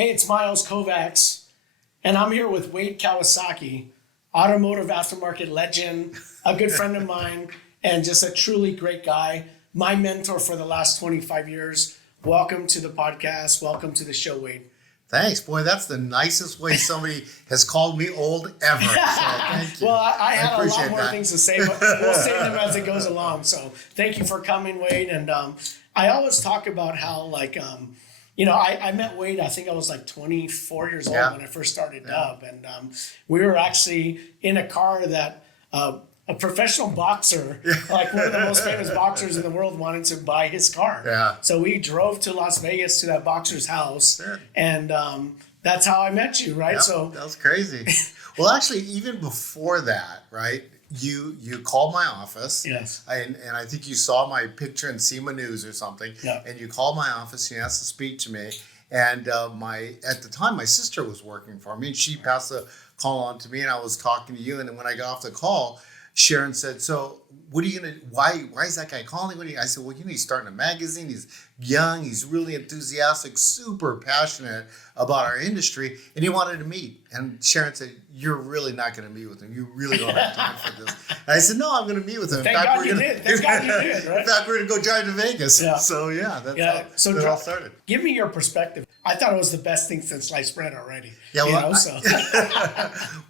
Hey, it's Myles Kovacs, and I'm here with Wade Kawasaki, automotive aftermarket legend, a good friend of mine, and just a truly great guy. My mentor for the last 25 years. Welcome to the podcast. Welcome to the show, Wade. Thanks, boy. That's the nicest way somebody has called me old ever. So thank you. Well, I had a lot more that. things to say, but we'll save them as it goes along. So thank you for coming, Wade. And I always talk about how, I met Wade, I think I was like 24 years old when I first started Dub. And we were actually in a car that a professional boxer, like one of the most famous boxers in the world, wanted to buy his car. Yeah. So we drove to Las Vegas to that boxer's house. And that's how I met you, right? Yep, So that was crazy. Well, actually, even before that, right? You called my office. Yes. And I think you saw my picture in SEMA News or something. Yeah. And you called my office. You asked to speak to me. And at the time, my sister was working for me, and she passed the call on to me, and I was talking to you. And then when I got off the call, Sharon said, "So what are you gonna? Why is that guy calling? I said, "Well, he's starting a magazine. He's young. He's really enthusiastic, super passionate about our industry, and he wanted to meet." And Sharon said, "You're really not going to meet with him. You really don't have time for this." And I said, "No, I'm going to meet with him. Thank God you did. Thank God you did, right? In fact, we're going to go drive to Vegas." Yeah. So that's how it all started. Give me your perspective. I thought it was the best thing since sliced bread already. Yeah, well,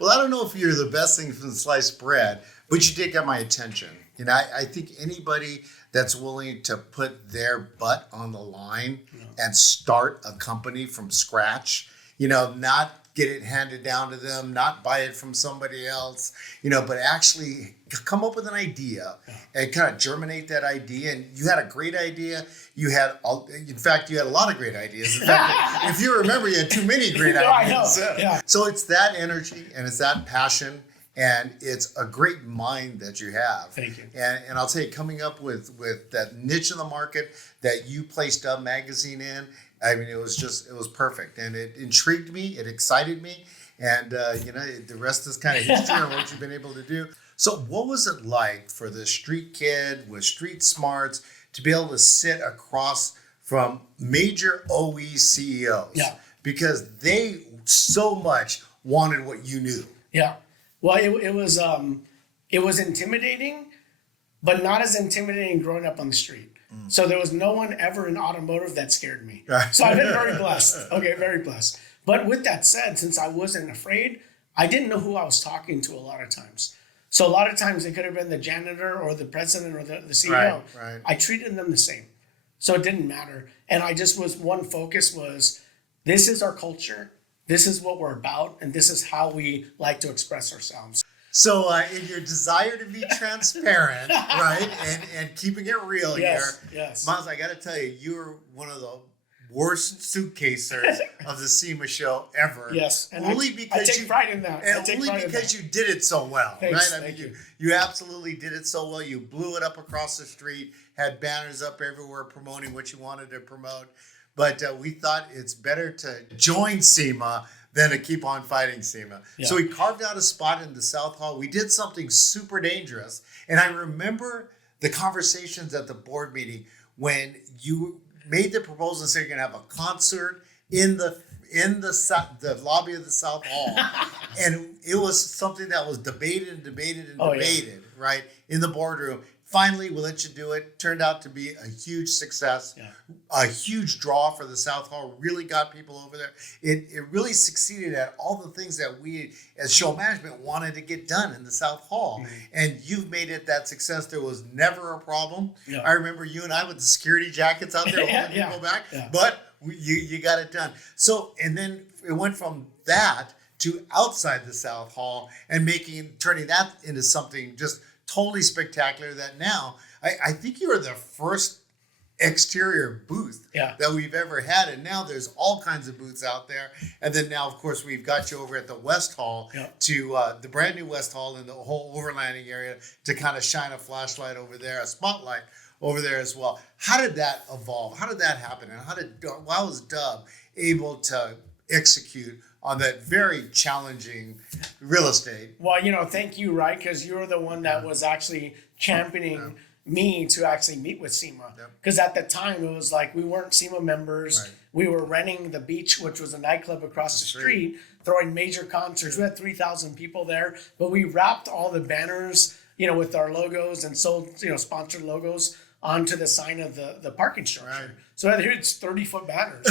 Well, I don't know if you're the best thing from sliced bread, but you did get my attention. I think anybody that's willing to put their butt on the line and start a company from scratch, not get it handed down to them, not buy it from somebody else, but actually come up with an idea and kind of germinate that idea. And you had a great idea. You had a lot of great ideas. In fact, if you remember, you had too many great ideas. I know. Yeah. So it's that energy and it's that passion. And it's a great mind that you have. Thank you. And I'll tell you, coming up with that niche in the market that you placed Dub Magazine in, I mean, it was perfect. And it intrigued me. It excited me. And, the rest is kind of history on what you've been able to do. So what was it like for the street kid with street smarts to be able to sit across from major OE CEOs? Yeah. Because they so much wanted what you knew. Yeah. Well, it was intimidating, but not as intimidating growing up on the street. So there was no one ever in automotive that scared me. So I've been very blessed. Okay, very blessed. But with that said, since I wasn't afraid, I didn't know who I was talking to a lot of times. So a lot of times it could have been the janitor or the president or the CEO. Right. I treated them the same. So it didn't matter. And I just one focus was, this is our culture. This is what we're about, and this is how we like to express ourselves. So in your desire to be transparent, right, and keeping it real here, Myles, I got to tell you, you're one of the worst suitcasers of the SEMA show ever. Yes, and only I because take pride in that. And only because you did it so well, Thanks, right? I mean, you absolutely did it so well. You blew it up across the street, had banners up everywhere promoting what you wanted to promote. But we thought it's better to join SEMA than to keep on fighting SEMA. Yeah. So we carved out a spot in the South Hall. We did something super dangerous. And I remember the conversations at the board meeting when you made the proposal and said you're going to have a concert in the lobby of the South Hall. And it was something that was debated, right, in the boardroom. Finally, we'll let you do it. Turned out to be a huge success, a huge draw for the South Hall. Really got people over there. It really succeeded at all the things that we, as show management, wanted to get done in the South Hall. Mm-hmm. And you've made it that success. There was never a problem. Yeah. I remember you and I with the security jackets out there holding people back. Yeah. But you got it done. So, and then it went from that to outside the South Hall and turning that into something just totally spectacular. That now I think you were the first exterior booth that we've ever had, and now there's all kinds of booths out there. And then now, of course, we've got you over at the West Hall to the brand new West Hall in the whole overlanding area to kind of shine a flashlight over there, a spotlight over there as well. How did that evolve? How did that happen? And how was Dub able to execute on that very challenging real estate? Well, thank you, right? Because you're the one that was actually championing me to actually meet with SEMA. Because at the time, it was like we weren't SEMA members. Right. we were renting the beach, which was a nightclub across the street, throwing major concerts. We had 3,000 people there, but we wrapped all the banners, with our logos and sold, sponsored logos onto the sign of the parking structure. Right. So it's 30-foot banners,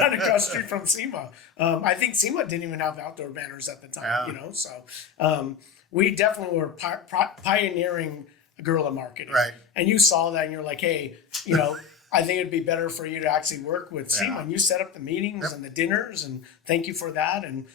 right across the street from SEMA. I think SEMA didn't even have outdoor banners at the time, So we definitely were pioneering guerrilla marketing. Right. And you saw that and you're like, hey, I think it'd be better for you to actually work with SEMA. And you set up the meetings and the dinners, and thank you for that. And,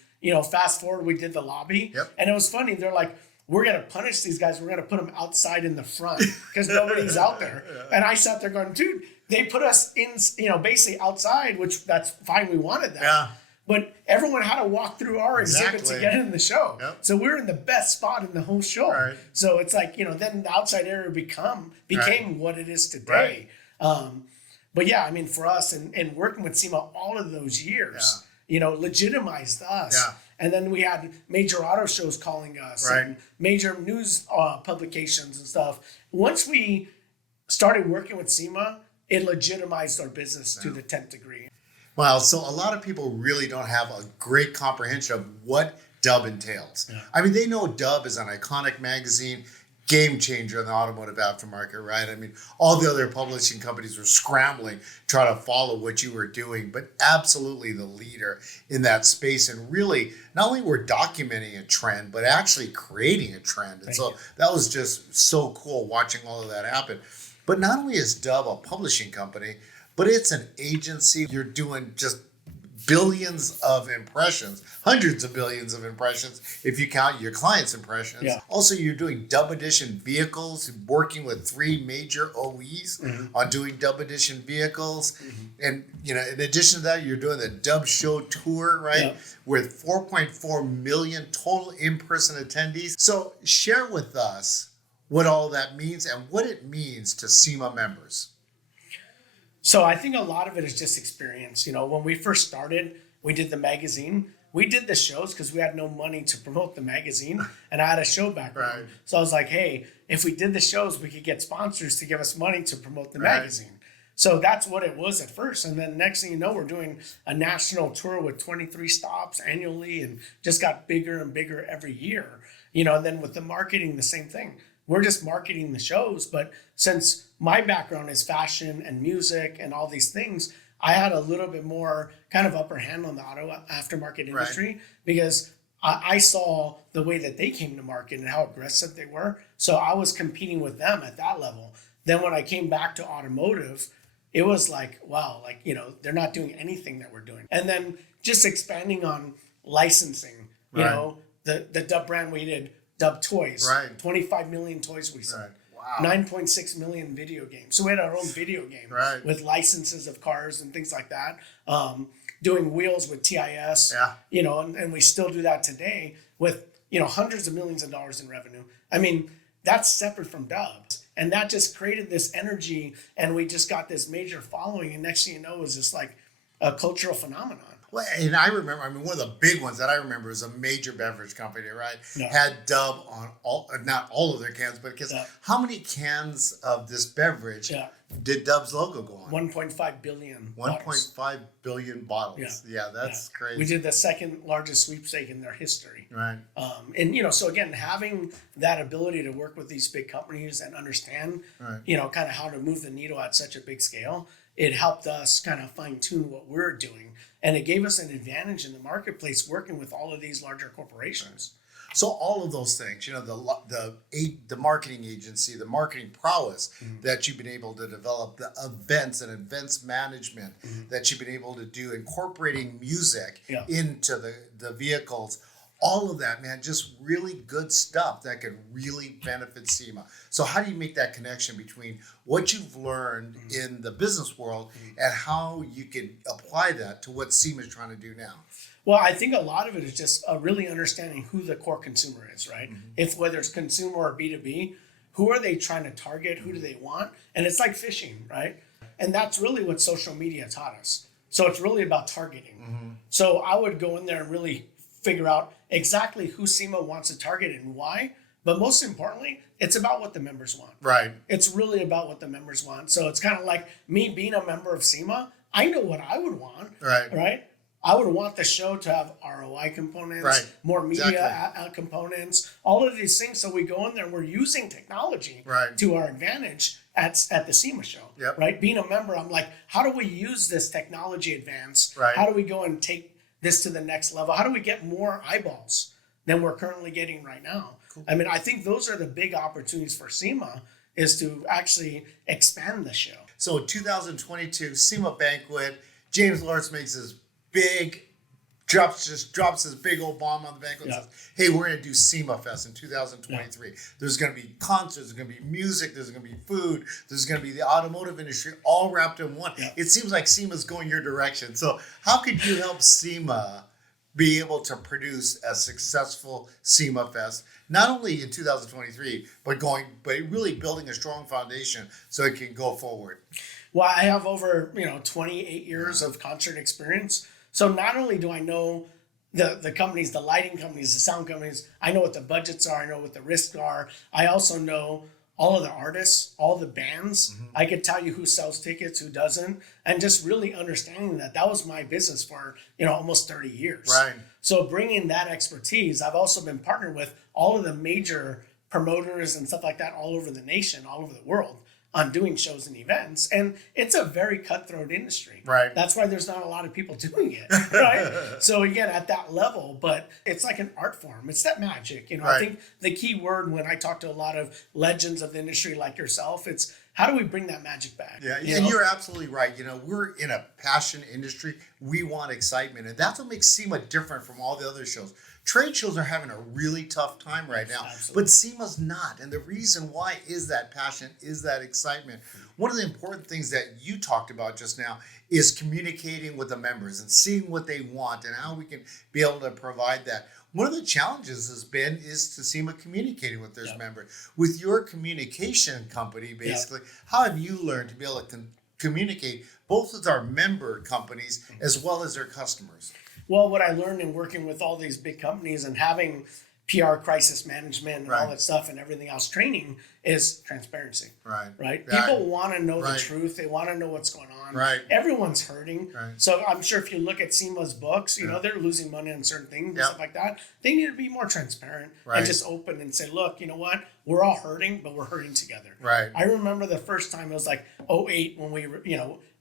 fast forward, we did the lobby. And it was funny. They're like, we're going to punish these guys. We're going to put them outside in the front because nobody's out there. And I sat there going, dude, they put us in, basically outside, which that's fine. We wanted that. Yeah. But everyone had to walk through our exhibit to get in the show. Yep. So we're in the best spot in the whole show. Right. So it's like, then the outside area became what it is today. Right. But yeah, I mean, for us and working with SEMA all of those years, legitimized us. Yeah. And then we had major auto shows calling us and major news publications and stuff. Once we started working with SEMA, it legitimized our business to the 10th degree. Well, so a lot of people really don't have a great comprehension of what Dub entails. Yeah. I mean, they know Dub is an iconic magazine, game changer in the automotive aftermarket, right? I mean, all the other publishing companies were scrambling to try to follow what you were doing, but absolutely the leader in that space. And really, not only were documenting a trend, but actually creating a trend. And so that was just so cool watching all of that happen. But not only is Dub a publishing company, but it's an agency. You're doing just billions of impressions, hundreds of billions of impressions, if you count your clients' impressions. Yeah. Also, you're doing Dub Edition vehicles, working with 3 major OEs on doing Dub Edition vehicles. And, in addition to that, you're doing the Dub Show Tour, right? With 4.4 million total in-person attendees. So share with us what all that means and what it means to SEMA members. So I think a lot of it is just experience. When we first started, we did the magazine. We did the shows because we had no money to promote the magazine, and I had a show background. Right. So I was like, hey, if we did the shows, we could get sponsors to give us money to promote the magazine. So that's what it was at first. And then next thing you know, we're doing a national tour with 23 stops annually and just got bigger and bigger every year. And then with the marketing, the same thing. We're just marketing the shows, but since my background is fashion and music and all these things, I had a little bit more kind of upper hand on the auto aftermarket industry because I saw the way that they came to market and how aggressive they were. So I was competing with them at that level. Then when I came back to automotive, it was like, wow, they're not doing anything that we're doing. And then just expanding on licensing, the Dub brand we did, Dub Toys, 25 million toys we sold. Wow. 9.6 million video games. So we had our own video game with licenses of cars and things like that. Doing wheels with TIS, and we still do that today with, hundreds of millions of dollars in revenue. I mean, that's separate from Dubs. And that just created this energy, and we just got this major following. And next thing you know, it was just like a cultural phenomenon. Well, and I remember, one of the big ones that I remember is a major beverage company, right? Had Dub on not all of their cans, but how many cans of this beverage did Dub's logo go on? 1.5 billion. 1.5 billion bottles. Yeah, that's crazy. We did the second largest sweepstake in their history. Right. And, so again, having that ability to work with these big companies and understand, kind of how to move the needle at such a big scale, it helped us kind of fine tune what we're doing. And it gave us an advantage in the marketplace working with all of these larger corporations. So all of those things, the marketing agency, the marketing prowess that you've been able to develop, the events and events management that you've been able to do, incorporating music into the vehicles, all of that, man, just really good stuff that could really benefit SEMA. So how do you make that connection between what you've learned in the business world and how you can apply that to what SEMA is trying to do now? Well, I think a lot of it is just really understanding who the core consumer is, right? If whether it's consumer or B2B, who are they trying to target? Who do they want? And it's like fishing, right? And that's really what social media taught us. So it's really about targeting. So I would go in there and really figure out exactly who SEMA wants to target and why. But most importantly, it's about what the members want. Right. It's really about what the members want. So it's kind of like me being a member of SEMA. I know what I would want. Right. I would want the show to have ROI components, more media components, all of these things. So we go in there and we're using technology to our advantage at the SEMA show, right? Being a member, I'm like, how do we use this technology advance? How do we go and take this to the next level? How do we get more eyeballs than we're currently getting right now? I mean, I think those are the big opportunities for SEMA, is to actually expand the show. So 2022 SEMA banquet, James Lawrence makes his big drops his big old bomb on the banquet and says, hey, we're going to do SEMA Fest in 2023. There's going to be concerts, there's going to be music, there's going to be food, there's going to be the automotive industry all wrapped in one. It seems like SEMA's going your direction. So how could you help SEMA be able to produce a successful SEMA Fest, not only in 2023, but really building a strong foundation so it can go forward? Well, I have over 28 years of concert experience. So not only do I know the companies, the lighting companies, the sound companies, I know what the budgets are, I know what the risks are. I also know all of the artists, all the bands. I could tell you who sells tickets, who doesn't, and just really understanding that was my business for almost 30 years. So bringing that expertise, I've also been partnered with all of the major promoters and stuff like that all over the nation, all over the world, on doing shows and events. And it's a very cutthroat industry. That's why there's not a lot of people doing it. So again, at that level, but it's like an art form. It's that magic. I think the key word when I talk to a lot of legends of the industry like yourself, it's how do we bring that magic back? And you're absolutely right. We're in a passion industry. We want excitement. And that's what makes SEMA different from all the other shows. Trade shows are having a really tough time right now, but SEMA's not. And the reason why is that passion, is that excitement. One of the important things that you talked about just now is communicating with the members and seeing what they want and how we can be able to provide that. One of the challenges is to SEMA communicating with their members. With your communication company, basically, how have you learned to be able to communicate both with our member companies as well as their customers? Well, what I learned in working with all these big companies and having PR crisis management and all that stuff and everything else training is transparency. People want to know the truth. They want to know what's going on. Everyone's hurting. So I'm sure if you look at SEMA's books, they're losing money on certain things and stuff like that. They need to be more transparent and just open and say, look, you know what? We're all hurting, but we're hurting together. I remember the first time it was like 2008 when we,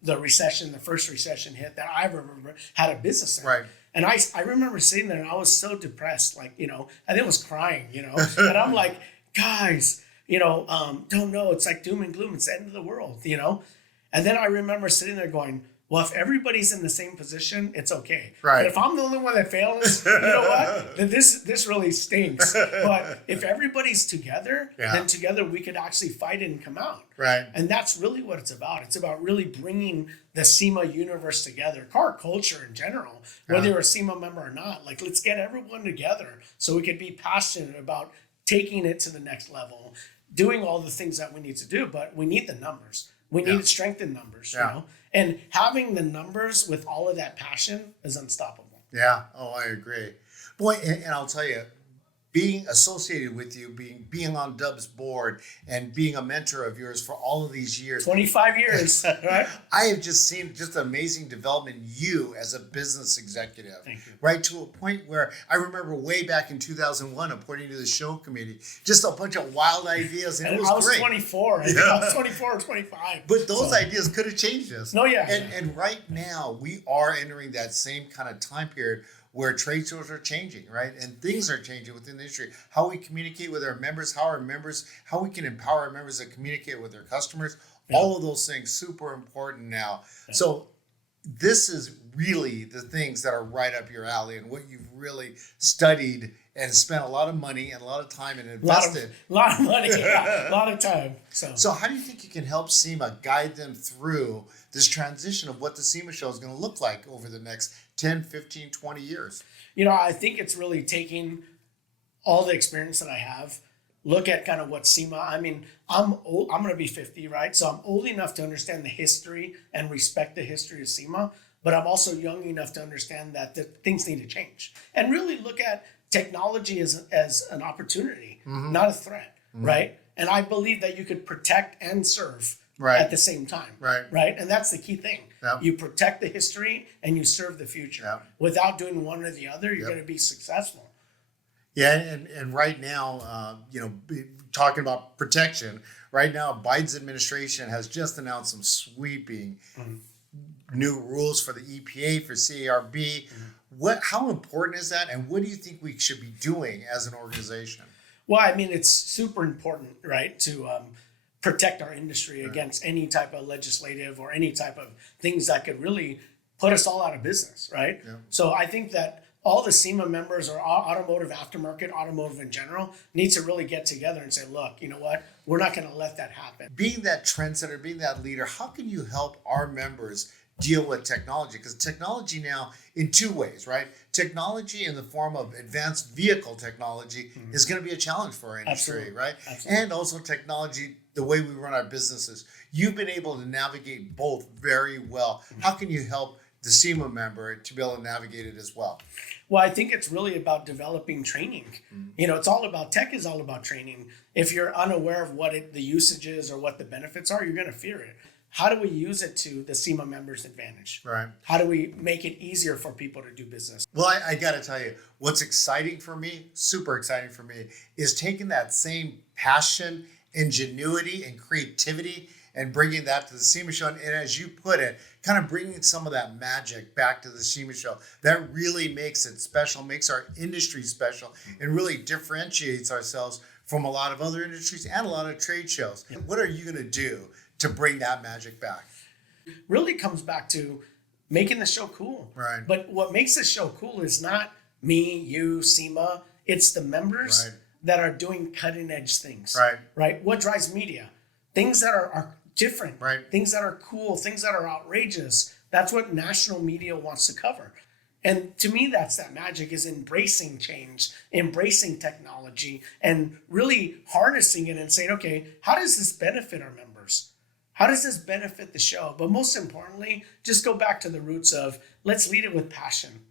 the first recession hit that I remember had a business in. And I remember sitting there and I was so depressed, I think I was crying, and I'm like, guys, don't know. It's like doom and gloom. It's the end of the world, And then I remember sitting there going, well, if everybody's in the same position, it's okay. But if I'm the only one that fails, you know what? Then this really stinks. But if everybody's together, then together we could actually fight it and come out. And that's really what it's about. It's about really bringing the SEMA universe together, car culture in general, whether you're a SEMA member or not. Let's get everyone together so we could be passionate about taking it to the next level, doing all the things that we need to do. But we need the numbers. We need to strengthen numbers, And having the numbers with all of that passion is unstoppable. I agree. Boy, and I'll tell you, being associated with you, being on Dub's board and being a mentor of yours for all of these years. 25 years, right? I have just seen just amazing development in you as a business executive. Thank you. Right, to a point where I remember way back in 2001, appointing to the show committee, just a bunch of wild ideas, and it was great. 24. I think I was 24 or 25. But those ideas could have changed us. And And right now, we are entering that same kind of time period where trade shows are changing, right? And things are changing within the industry. How we communicate with our members, how we can empower our members to communicate with their customers, all of those things super important now. So this is really the things that are right up your alley and what you've really studied and spent a lot of money and a lot of time and invested. A lot of money, a lot of time. So how do you think you can help SEMA guide them through this transition of what the SEMA show is going to look like over the next 10, 15, 20 years? I think it's really taking all the experience that I have, look at kind of what SEMA, I'm old, I'm going to be 50, right? So I'm old enough to understand the history and respect the history of SEMA, but I'm also young enough to understand that things need to change and really look at technology as an opportunity, not a threat, right? And I believe that you could protect and serve at the same time, right? And that's the key thing. Yep. You protect the history and you serve the future. Yep. Without doing one or the other, you're Yep. going to be successful. Yeah, and right now, talking about protection, right now, Biden's administration has just announced some sweeping new rules for the EPA, for CARB. How important is that, and what do you think we should be doing as an organization? Well, I mean, it's super important, right, to protect our industry against any type of legislative or any type of things that could really put us all out of business, right? Yeah. So I think that all the SEMA members or automotive aftermarket, automotive in general, needs to really get together and say, look, you know what? We're not going to let that happen. Being that trendsetter, being that leader, how can you help our members deal with technology? Because technology now in two ways, right? Technology in the form of advanced vehicle technology is going to be a challenge for our industry, Absolutely. right? Absolutely. And also technology, the way we run our businesses. You've been able to navigate both very well. How can you help the SEMA member to be able to navigate it as well? Well, I think it's really about developing training. It's all about tech is all about training. If you're unaware of what the usage is or what the benefits are, you're going to fear it. How do we use it to the SEMA members' advantage? Right. How do we make it easier for people to do business? Well, I got to tell you, what's exciting for me, super exciting for me, is taking that same passion, ingenuity, and creativity and bringing that to the SEMA show. And as you put it, kind of bringing some of that magic back to the SEMA show. That really makes it special, makes our industry special, and really differentiates ourselves from a lot of other industries and a lot of trade shows. What are you going to do to bring that magic back? Really comes back to making the show cool. Right. But what makes the show cool is not me, you, SEMA. It's the members that are doing cutting edge things. Right. Right. What drives media? Things that are different. Right. Things that are cool. Things that are outrageous. That's what national media wants to cover. And to me, that's that magic, is embracing change, embracing technology, and really harnessing it and saying, okay, how does this benefit our members? How does this benefit the show? But most importantly, just go back to the roots of, let's lead it with passion.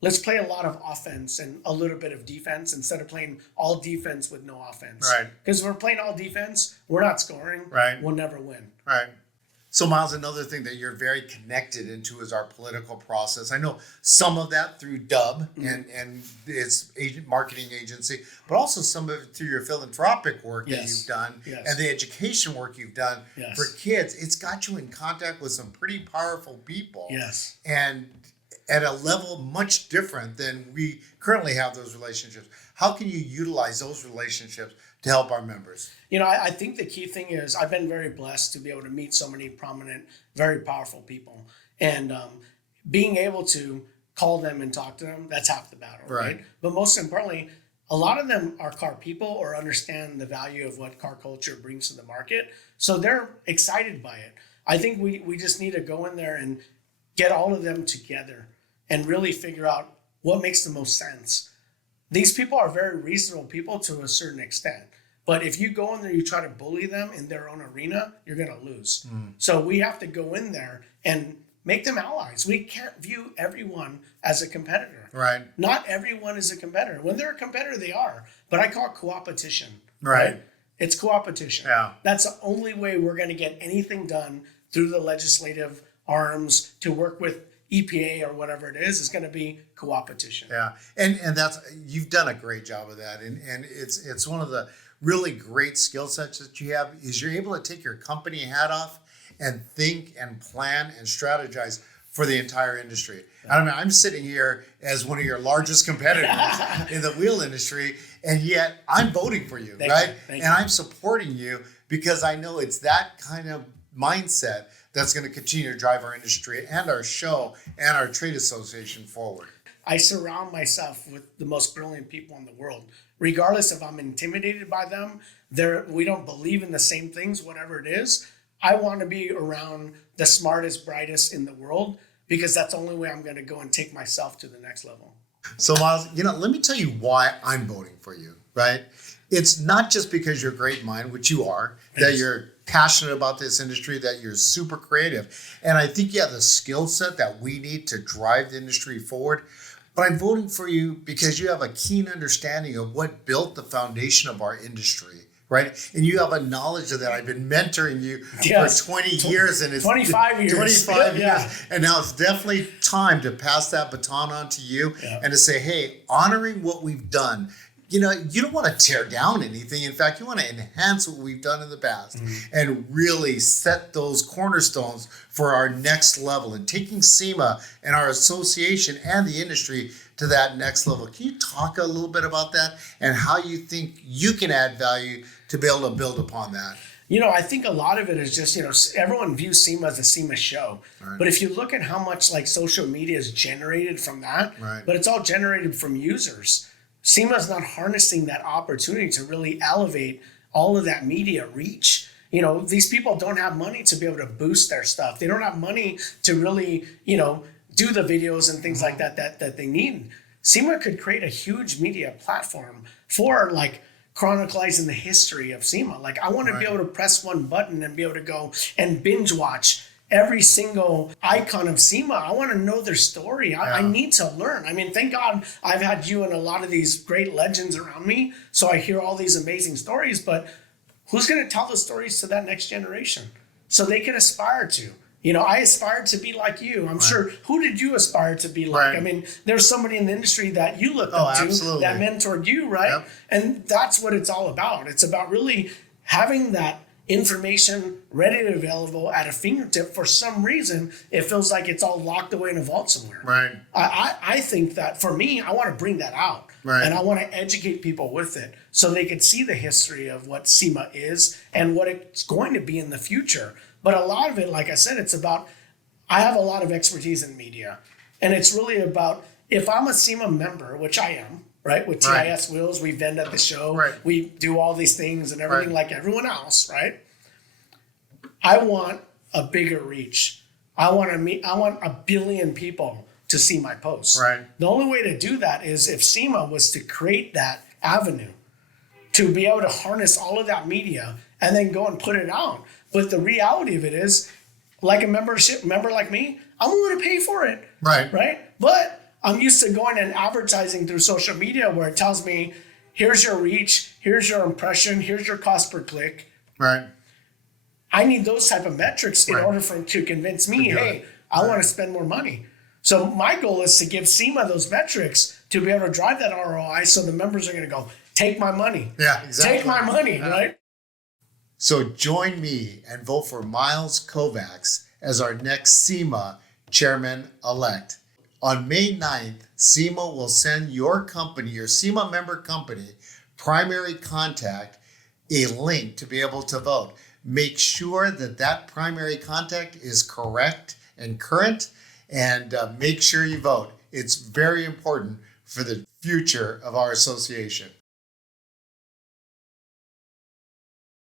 Let's play a lot of offense and a little bit of defense instead of playing all defense with no offense. Right. Because if we're playing all defense, we're not scoring. Right. We'll never win. Right. So, Myles, another thing that you're very connected into is our political process. I know some of that through Dub and its marketing agency, but also some of it through your philanthropic work that you've done and the education work you've done for kids. It's got you in contact with some pretty powerful people. Yes. And at a level much different than we currently have those relationships. How can you utilize those relationships to help our members? I think the key thing is I've been very blessed to be able to meet so many prominent, very powerful people. And being able to call them and talk to them, that's half the battle, right? But most importantly, a lot of them are car people or understand the value of what car culture brings to the market. So they're excited by it. I think we just need to go in there and get all of them together and really figure out what makes the most sense. These people are very reasonable people to a certain extent. But if you go in there, you try to bully them in their own arena, you're going to lose. So we have to go in there and make them allies. We can't view everyone as a competitor. Right. Not everyone is a competitor. When they're a competitor, they are. But I call it co-opetition. Right. It's co-opetition. Yeah. That's the only way we're going to get anything done through the legislative arms to work with EPA or whatever it is going to be co-opetition. Yeah. And that's, you've done a great job of that. And it's one of the really great skill sets that you have is you're able to take your company hat off and think and plan and strategize for the entire industry. I mean, I'm sitting here as one of your largest competitors in the wheel industry, and yet I'm voting for you, right? Thank you. I'm supporting you because I know it's that kind of mindset that's going to continue to drive our industry and our show and our trade association forward. I surround myself with the most brilliant people in the world. Regardless if I'm intimidated by them, we don't believe in the same things, whatever it is. I want to be around the smartest, brightest in the world because that's the only way I'm going to go and take myself to the next level. So, Myles, let me tell you why I'm voting for you, right? It's not just because you're a great mind, which you are, that you're passionate about this industry, that you're super creative. And I think you have the skill set that we need to drive the industry forward. But I'm voting for you because you have a keen understanding of what built the foundation of our industry, right? And you have a knowledge of that. I've been mentoring you Yes. for 20 years, and it's 25 years. 25 Yeah. years. And now it's definitely time to pass that baton on to you Yeah. and to say, hey, honoring what we've done. You know, you don't want to tear down anything. In fact, you want to enhance what we've done in the past and really set those cornerstones for our next level and taking SEMA and our association and the industry to that next level. Can you talk a little bit about that and how you think you can add value to be able to build upon that? You know, I think a lot of it is just, everyone views SEMA as a SEMA show. Right. But if you look at how much like social media is generated from that, Right. but it's all generated from users. SEMA is not harnessing that opportunity to really elevate all of that media reach. These people don't have money to be able to boost their stuff. They don't have money to really, do the videos and things like that they need. SEMA could create a huge media platform for like chronicling the history of SEMA. Like I want to be able to press one button and be able to go and binge watch every single icon of SEMA. I want to know their story. I need to learn. I mean, thank God I've had you and a lot of these great legends around me. So I hear all these amazing stories, but who's going to tell the stories to that next generation so they can aspire to? I aspired to be like you. I'm sure. Who did you aspire to be like? Right. I mean, there's somebody in the industry that you looked up to absolutely. that mentored you, right? Yep. And that's what it's all about. It's about really having that information ready and available at a fingertip. For some reason, it feels like it's all locked away in a vault somewhere. Right. I think that for me, I want to bring that out. Right. And I want to educate people with it so they can see the history of what SEMA is and what it's going to be in the future. But a lot of it, like I said, it's about, I have a lot of expertise in media. And it's really about, if I'm a SEMA member, which I am, right? With TIS Wheels, we vend at the show. Right. We do all these things and everything Right. like everyone else, right? I want a bigger reach. I want a billion people to see my posts. Right. The only way to do that is if SEMA was to create that avenue to be able to harness all of that media and then go and put it out. But the reality of it is, like a member like me, I'm willing to pay for it. Right. Right? But I'm used to going and advertising through social media where it tells me, here's your reach, here's your impression, here's your cost per click. Right. I need those type of metrics in Right. order to convince me, hey, I want to spend more money. So my goal is to give SEMA those metrics to be able to drive that ROI so the members are going to go, take my money. Yeah, exactly. Take my money, right? So join me and vote for Myles Kovacs as our next SEMA chairman-elect. On May 9th, SEMA will send your company, your SEMA member company, primary contact, a link to be able to vote. Make sure that primary contact is correct and current, and make sure you vote. It's very important for the future of our association.